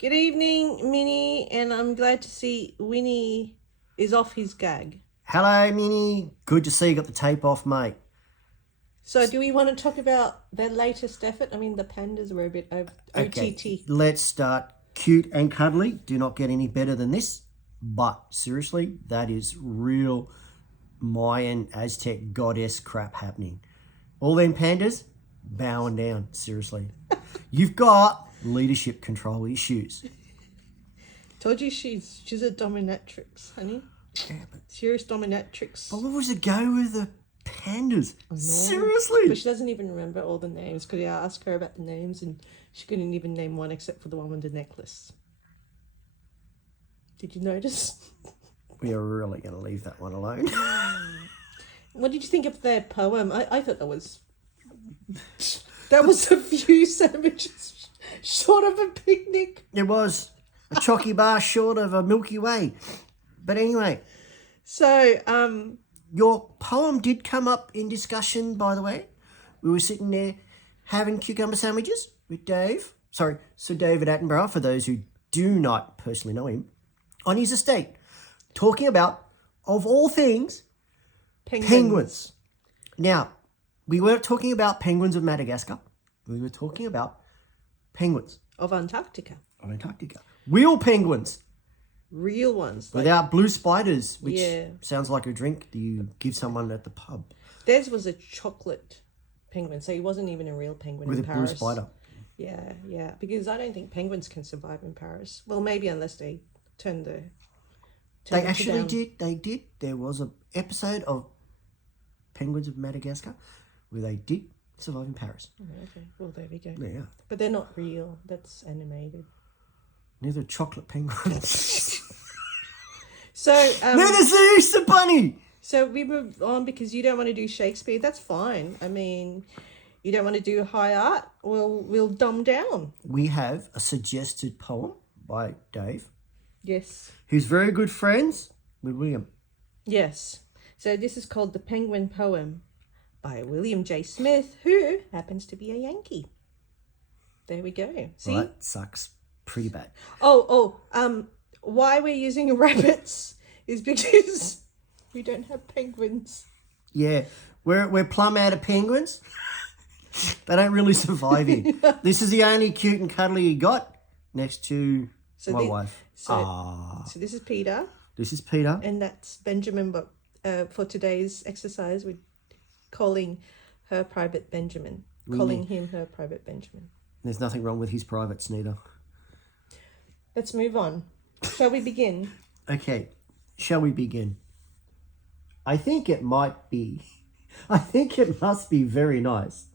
Good evening, Minnie, and I'm glad to see Winnie is off his gag. Hello, Minnie. Good to see you got the tape off, mate. So, do we want to talk about their latest effort? I mean, the pandas were a bit OTT. Let's start. Cute and cuddly. Do not get any better than this. But seriously, that is real Mayan Aztec goddess crap happening. All them pandas bowing down. Seriously. You've got leadership control issues. Told you she's a dominatrix, honey. Yeah, but Serious dominatrix. what was it go with the pandas? Seriously. But she doesn't even remember all the names because I asked her about the names and she couldn't even name one except for the one with the necklace. Did you notice? We are really going to leave that one alone. What did you think of their poem? I thought that was a few sandwiches short of a picnic. It was a chalky bar short of a Milky Way. But anyway, So, your poem did come up in discussion, by the way. We were sitting there having cucumber sandwiches with Dave. Sorry, Sir David Attenborough, for those who do not personally know him, on his estate, talking about, of all things, penguins. Now, we weren't talking about penguins of Madagascar. We were talking about penguins Of Antarctica. of Antarctica. Real penguins. Real ones. Like, Without blue spiders, which Yeah. sounds like a drink that you give someone at the pub theirs was a chocolate penguin, so he wasn't even a real penguin with in a Paris. blue spider. Yeah. Because I don't think penguins can survive in Paris. Well, maybe unless they turn the... They actually did. They did. There was an episode of Penguins of Madagascar where they did survive in Paris. Okay, well, there we go. Yeah. But they're not real. That's animated. Neither chocolate penguins. So, Neither's the Easter Bunny. so we move on because you don't want to do Shakespeare. That's fine. I mean, you don't want to do high art. We'll dumb down. We have a suggested poem by Dave, Yes. who's very good friends with William. Yes. So this is called The Penguin Poem by William J. Smith, who happens to be a Yankee. There we go. See? Well, that sucks pretty bad. Why we're using rabbits is because we don't have penguins. Yeah, we're plumb out of penguins. They don't really survive here. This is the only cute and cuddly you got next to my wife. So this is Peter, This is Peter. and that's Benjamin. But for today's exercise, we're calling her Private Benjamin. Calling him her Private Benjamin. There's nothing wrong with his privates neither. Let's move on. Shall we begin? Okay, shall we begin? I think it must be very nice.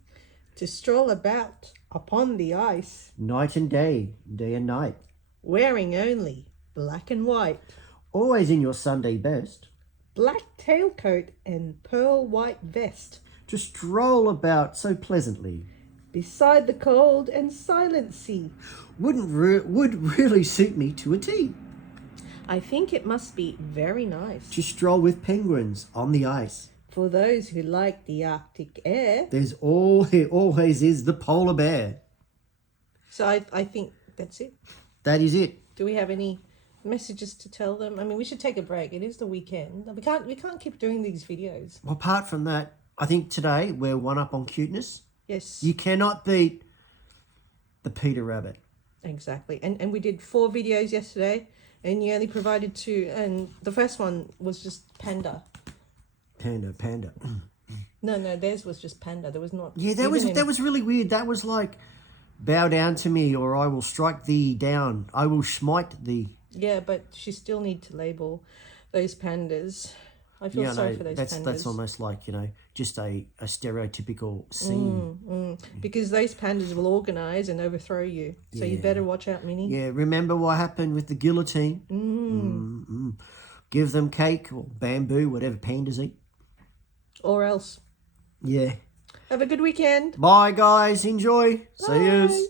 To stroll about upon the ice, Night and day, day and night. wearing only black and white, Always in your Sunday best. black tailcoat and pearl white vest, To stroll about so pleasantly. beside the cold and silent sea. Would really suit me to a T. I think it must be very nice To stroll with penguins on the ice. for those who like the Arctic air. There always is the polar bear. So I think that's it. That is it. Do we have any messages to tell them? I mean, we should take a break. It is the weekend. We can't keep doing these videos. Well, apart from that, I think today we're one up on cuteness. Yes, You cannot beat the Peter Rabbit. exactly. And we did 4 videos yesterday, and you only provided 2. And the first one was just panda. Panda. No, theirs was just panda. There was not. Yeah, that was really weird. That was like, bow down to me or I will strike thee down. I will smite thee. Yeah, but you still need to label those pandas. I feel sorry for those pandas. That's almost like, just a stereotypical scene. Because those pandas will organise and overthrow you. So you better watch out, Minnie. Yeah, remember what happened with the guillotine? Give them cake or bamboo, whatever pandas eat. Or else. Yeah. Have a good weekend. Bye, guys. Enjoy. See yous. Bye.